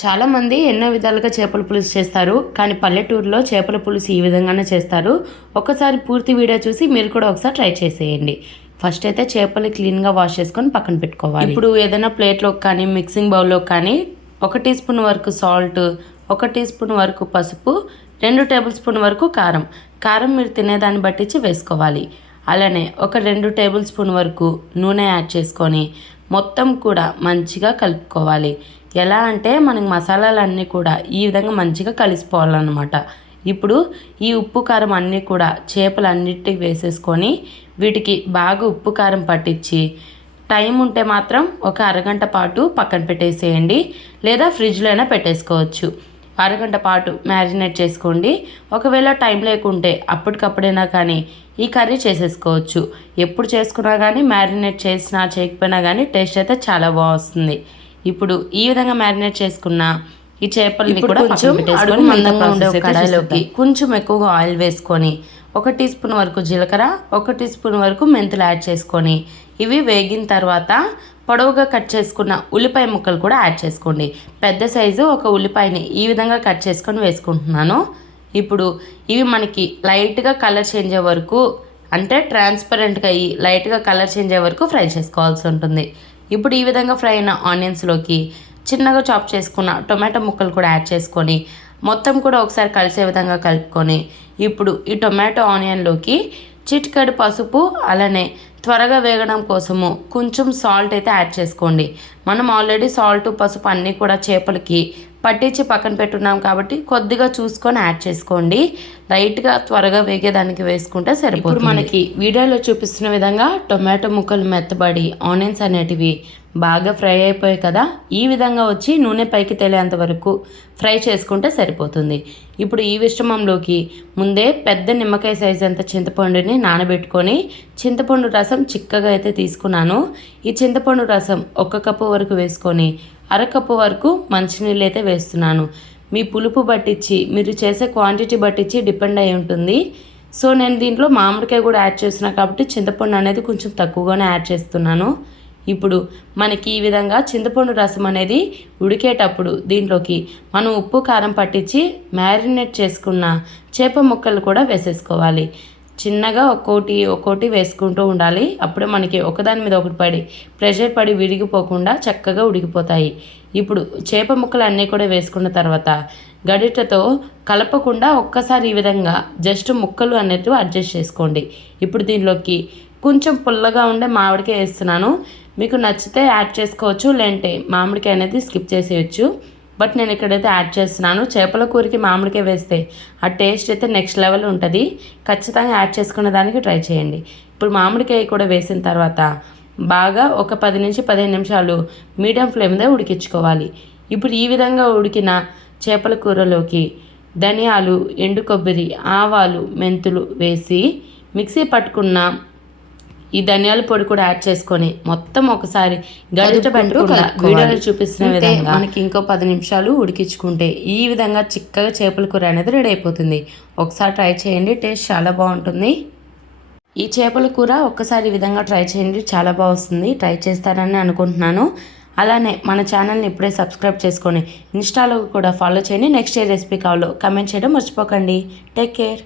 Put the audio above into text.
చాలామంది ఎన్నో విధాలుగా చేపల పులుసు చేస్తారు, కానీ పల్లెటూరులో చేపల పులుసు ఈ విధంగానే చేస్తారు. ఒకసారి పూర్తి వీడియో చూసి మీరు కూడా ఒకసారి ట్రై చేసేయండి. ఫస్ట్ అయితే చేపలు క్లీన్గా వాష్ చేసుకొని పక్కన పెట్టుకోవాలి. ఇప్పుడు ఏదైనా ప్లేట్లోకి కానీ మిక్సింగ్ బౌల్లో కానీ 1 టీ స్పూన్ వరకు సాల్ట్, 1 టీ స్పూన్ వరకు పసుపు, 2 టేబుల్ స్పూన్ వరకు కారం మీరు తినేదాన్ని బట్టించి వేసుకోవాలి. అలానే ఒక 2 టేబుల్ స్పూన్ వరకు నూనె యాడ్ చేసుకొని మొత్తం కూడా మంచిగా కలుపుకోవాలి. ఎలా అంటే మనకి మసాలాలన్నీ కూడా ఈ విధంగా మంచిగా కలిసిపోవాలన్నమాట. ఇప్పుడు ఈ ఉప్పు కారం అన్నీ కూడా చేపలన్నిటికి వేసేసుకొని వీటికి బాగా ఉప్పు కారం పట్టించి టైం ఉంటే మాత్రం ఒక అరగంట పాటు పక్కన పెట్టేసేయండి, లేదా ఫ్రిడ్జ్లో అయినా పెట్టేసుకోవచ్చు. అరగంట పాటు మ్యారినేట్ చేసుకోండి. ఒకవేళ టైం లేకుంటే అప్పటికప్పుడైనా కానీ ఈ కర్రీ చేసేసుకోవచ్చు. ఎప్పుడు చేసుకున్నా కానీ మ్యారినేట్ చేసినా చేయకపోయినా కానీ టేస్ట్ అయితే చాలా బాగుంది. ఇప్పుడు ఈ విధంగా మ్యారినేట్ చేసుకున్న ఈ చేపల్ని కూడా కొంచెం అడుగు మందంగా ఉండే కడాయిలోకి కొంచెం ఎక్కువగా ఆయిల్ వేసుకొని 1 టీ స్పూన్ వరకు జీలకర్ర, 1 టీ స్పూన్ వరకు మెంతులు యాడ్ చేసుకొని ఇవి వేగిన తర్వాత పొడవుగా కట్ చేసుకున్న ఉల్లిపాయ ముక్కలు కూడా యాడ్ చేసుకోండి. పెద్ద సైజు ఒక ఉల్లిపాయని ఈ విధంగా కట్ చేసుకొని వేసుకుంటున్నాను. ఇప్పుడు ఇవి మనకి లైట్గా కలర్ చేంజ్ అయ్యే వరకు, అంటే ట్రాన్స్పరెంట్గా అయ్యి లైట్గా కలర్ చేంజ్ అయ్యే వరకు ఫ్రై చేసుకోవాల్సి ఉంటుంది. ఇప్పుడు ఈ విధంగా ఫ్రై అయిన ఆనియన్స్లోకి చిన్నగా చాప్ చేసుకున్న టొమాటో ముక్కలు కూడా యాడ్ చేసుకొని మొత్తం కూడా ఒకసారి కలిసే విధంగా కలుపుకొని ఇప్పుడు ఈ టొమాటో ఆనియన్లోకి చిటికెడు పసుపు, అలానే త్వరగా వేగడం కోసము కొంచెం సాల్ట్ అయితే యాడ్ చేసుకోండి. మనం ఆల్రెడీ సాల్ట్, పసుపు అన్నీ కూడా చేపలకి పట్టించి పక్కన పెట్టున్నాం కాబట్టి కొద్దిగా చూసుకొని యాడ్ చేసుకోండి. లైట్గా త్వరగా వేగేదానికి వేసుకుంటే సరిపోతుంది. ఇప్పుడు మనకి వీడియోలో చూపిస్తున్న విధంగా టొమాటో ముక్కలు మెత్తబడి ఆనియన్స్ అనేటివి బాగా ఫ్రై అయిపోయాయి కదా, ఈ విధంగా వచ్చి నూనె పైకి తేలేంత వరకు ఫ్రై చేసుకుంటే సరిపోతుంది. ఇప్పుడు ఈ మిశ్రమంలోకి ముందే పెద్ద నిమ్మకాయ సైజ్ అంత చింతపండుని నానబెట్టుకొని చింతపండు రసం చిక్కగా అయితే తీసుకున్నాను. ఈ చింతపండు రసం 1 కప్పు వరకు వేసుకొని అరకప్పు వరకు మంచినీళ్ళు అయితే వేస్తున్నాను. మీ పులుపు బట్టించి మీరు చేసే క్వాంటిటీ బట్టించి డిపెండ్ అయి ఉంటుంది. సో నేను దీంట్లో మామిడికాయ కూడా యాడ్ చేస్తున్నా కాబట్టి చింతపండు అనేది కొంచెం తక్కువగానే యాడ్ చేస్తున్నాను. ఇప్పుడు మనకి ఈ విధంగా చింతపండు రసం అనేది ఉడికేటప్పుడు దీంట్లోకి మనం ఉప్పు కారం పట్టించి మ్యారినేట్ చేసుకున్న చేప ముక్కలు కూడా వేసేసుకోవాలి. చిన్నగా ఒక్కోటి వేసుకుంటూ ఉండాలి. అప్పుడే మనకి ఒకదాని మీద ఒకటి పడి ప్రెషర్ పడి విరిగిపోకుండా చక్కగా ఉడికిపోతాయి. ఇప్పుడు చేప ముక్కలు అన్నీ కూడా వేసుకున్న తర్వాత గరిటెతో కలపకుండా ఒక్కసారి ఈ విధంగా జస్ట్ ముక్కలు అనేటివి అడ్జస్ట్ చేసుకోండి. ఇప్పుడు దీనిలోకి కొంచెం పుల్లగా ఉండే మామిడికాయ వేస్తున్నాను. మీకు నచ్చితే యాడ్ చేసుకోవచ్చు, లేదంటే మామిడికాయ అనేది స్కిప్ చేసేయచ్చు. బట్ నేను ఇక్కడైతే యాడ్ చేస్తున్నాను. చేపల కూరకి మామిడికాయ వేస్తే ఆ టేస్ట్ అయితే నెక్స్ట్ లెవెల్ ఉంటుంది. ఖచ్చితంగా యాడ్ చేసుకునే దానికి ట్రై చేయండి. ఇప్పుడు మామిడికాయ కూడా వేసిన తర్వాత బాగా ఒక 10 నుంచి 15 నిమిషాలు మీడియం ఫ్లేమ్ మీద ఉడికించుకోవాలి. ఇప్పుడు ఈ విధంగా ఉడికిన చేపల కూరలోకి ధనియాలు, ఎండు కొబ్బరి, ఆవాలు, మెంతులు వేసి మిక్సీ పట్టుకున్న ఈ ధనియాల పొడి కూడా యాడ్ చేసుకొని మొత్తం ఒకసారి గరిటె పెట్టుకుంటూ వీడియోలో చూపిస్తున్న విధంగా మనకి ఇంకో 10 నిమిషాలు ఉడికించుకుంటే ఈ విధంగా చిక్కగా చేపల కూర అనేది రెడీ అయిపోతుంది. ఒకసారి ట్రై చేయండి, టేస్ట్ చాలా బాగుంటుంది. ఈ చేపల కూర ఒక్కసారి ఈ విధంగా ట్రై చేయండి, చాలా బాగుంది. ట్రై చేస్తారని అనుకుంటున్నాను. అలానే మన ఛానల్ని ఇప్పుడే సబ్స్క్రైబ్ చేసుకొని ఇన్స్టాలో కూడా ఫాలో చేయండి. నెక్స్ట్ ఏ రెసిపీ కావాలో కమెంట్ చేయడం మర్చిపోకండి. Take care.